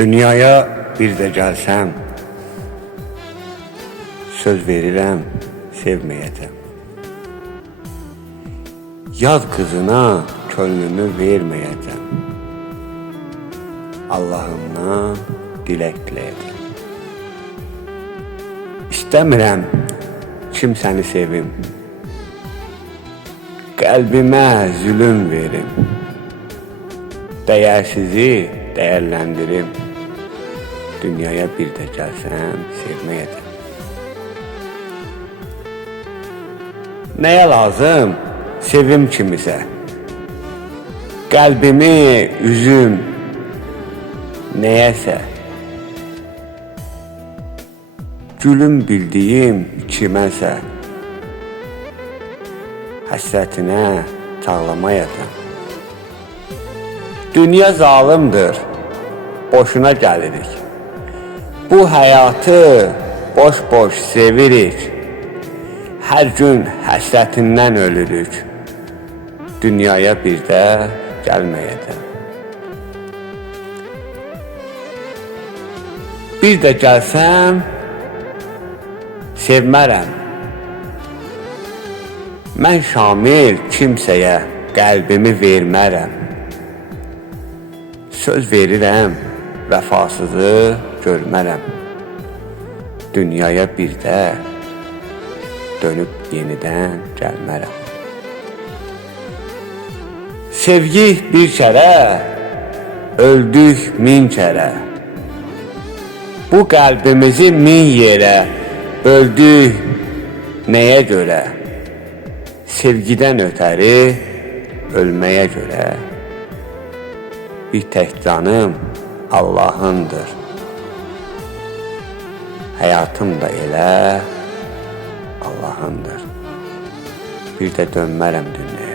Dünyaya bir də gəlsəm, söz verirəm, sevməyəcəm. Yad qızına könlümü verməyəcəm. Allahımdan dilək diləyəcəm. İstəmirəm kimsəni sevim, qəlbimə zülüm verim, dəyərsizi dəyərləndirim. Dünyaya bir də gəlsəm, sevməyəcəm. Nəyə lazım? Sevim kimisə, qəlbimi üzüm nəyəsə, gülüm bildiyim kiməsə, həsrətinə çağlamayacam. Dünya zalimdir, boşuna gəlirik. Bu həyatı boş-boş sevirik. Hər gün həsrətindən ölürük. Dünyaya bir də gəlməyəcəm. Bir də gəlsəm, sevmərəm. Mən şamil kimsəyə qəlbimi vermərəm. Söz verirəm, vəfasızı görmərəm. Dünyaya bir də dönüb yenidən gəlmərəm. Sevgi bir kərə, öldük min kərə. Bu qəlbimizi min yerə böldük nəyə görə? Sevgidən ötəri ölməyə görə. Bir tək canım Allahındır. Həyatım da elə Allahındır. Bir də dönmərəm dünyaya.